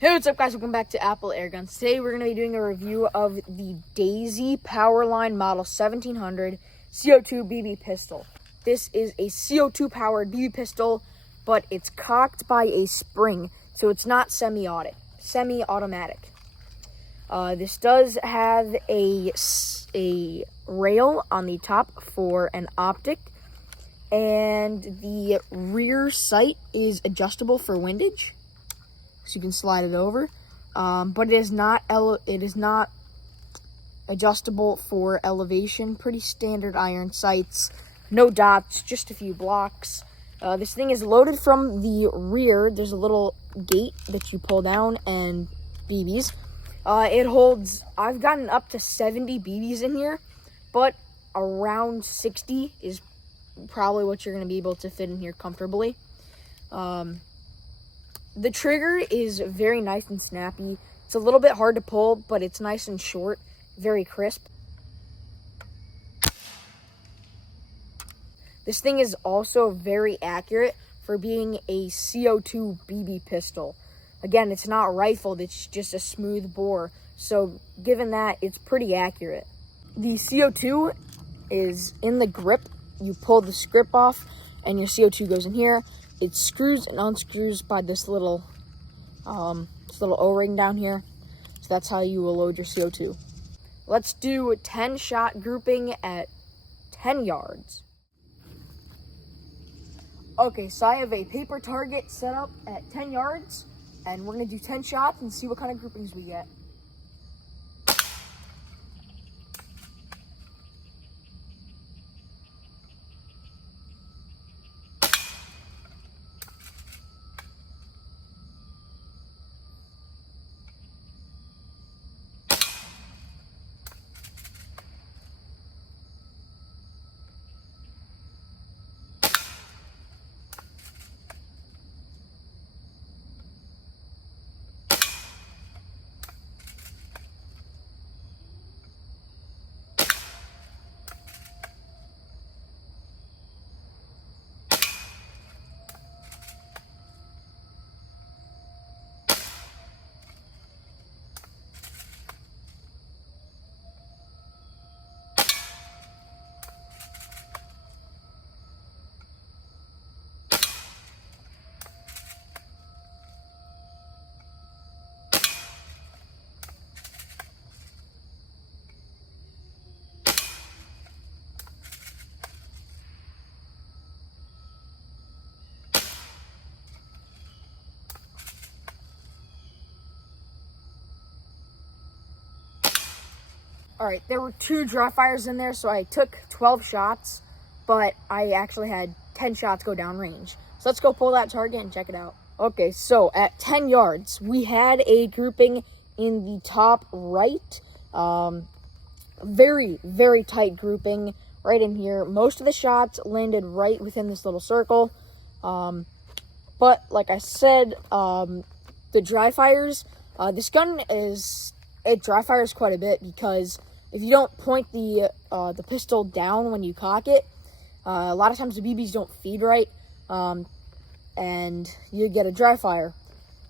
Hey, what's up guys? Welcome back to Apple Airguns. Today we're going to be doing a review of the Daisy Powerline Model 1700 CO2 BB pistol. This is a CO2 powered BB pistol, but it's cocked by a spring, so it's not semi-automatic. This does have a rail on the top for an optic, and the rear sight is adjustable for windage. So you can slide it over, but it is not adjustable for elevation. Pretty standard iron sights, no dots, just a few blocks. This thing is loaded from the rear. There's a little gate that you pull down and BBs. It holds, I've gotten up to 70 BBs in here, but around 60 is probably what you're going to be able to fit in here comfortably. The trigger is very nice and snappy. It's a little bit hard to pull, but it's nice and short, very crisp. This thing is also very accurate for being a CO2 BB pistol. Again, it's not rifled, it's just a smooth bore. So given that, it's pretty accurate. The CO2 is in the grip. You pull the grip off and your CO2 goes in here. It screws and unscrews by this little O-ring down here. So that's how you will load your CO2. Let's do a 10-shot grouping at 10 yards. Okay, so I have a paper target set up at 10 yards, and we're going to do 10 shots and see what kind of groupings we get. All right, there were 2 dry fires in there, so I took 12 shots, but I actually had 10 shots go downrange. So let's go pull that target and check it out. Okay, so at 10 yards, we had a grouping in the top right. Very, very tight grouping right in here. Most of the shots landed right within this little circle. But like I said, the dry fires, this gun it dry fires quite a bit because if you don't point the pistol down when you cock it, a lot of times the BBs don't feed right, and you get a dry fire.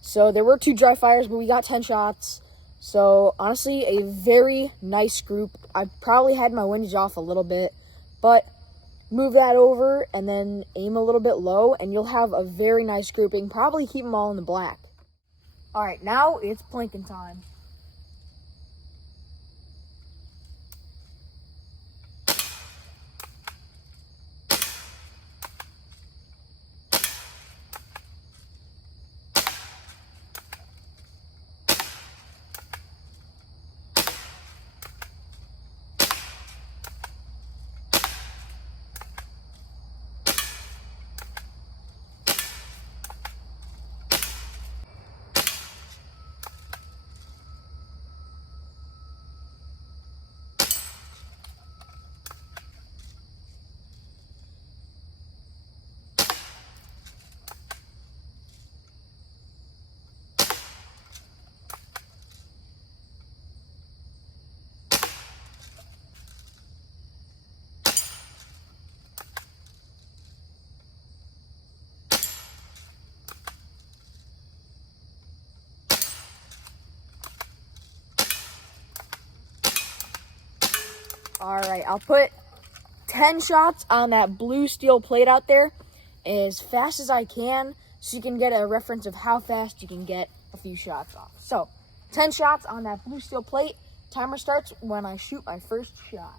So there were 2 dry fires, but we got 10 shots. So honestly, a very nice group. I probably had my windage off a little bit, but move that over and then aim a little bit low, and you'll have a very nice grouping. Probably keep them all in the black. All right, now it's plinking time. All right, I'll put 10 shots on that blue steel plate out there as fast as I can so you can get a reference of how fast you can get a few shots off. So, 10 shots on that blue steel plate. Timer starts when I shoot my first shot.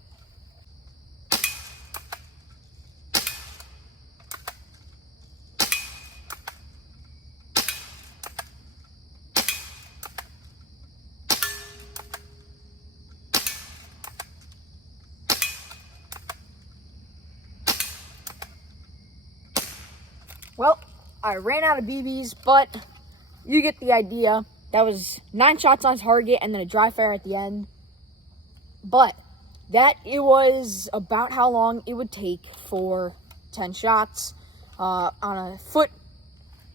Well, I ran out of BBs, but you get the idea. That was 9 shots on target and then a dry fire at the end. But it was about how long it would take for 10 shots on a foot.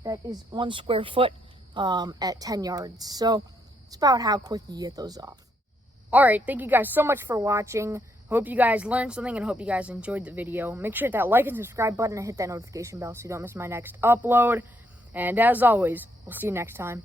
That is 1 square foot at 10 yards. So it's about how quick you get those off. All right, thank you guys so much for watching. Hope you guys learned something and hope you guys enjoyed the video. Make sure to hit that like and subscribe button and hit that notification bell so you don't miss my next upload. And as always, we'll see you next time.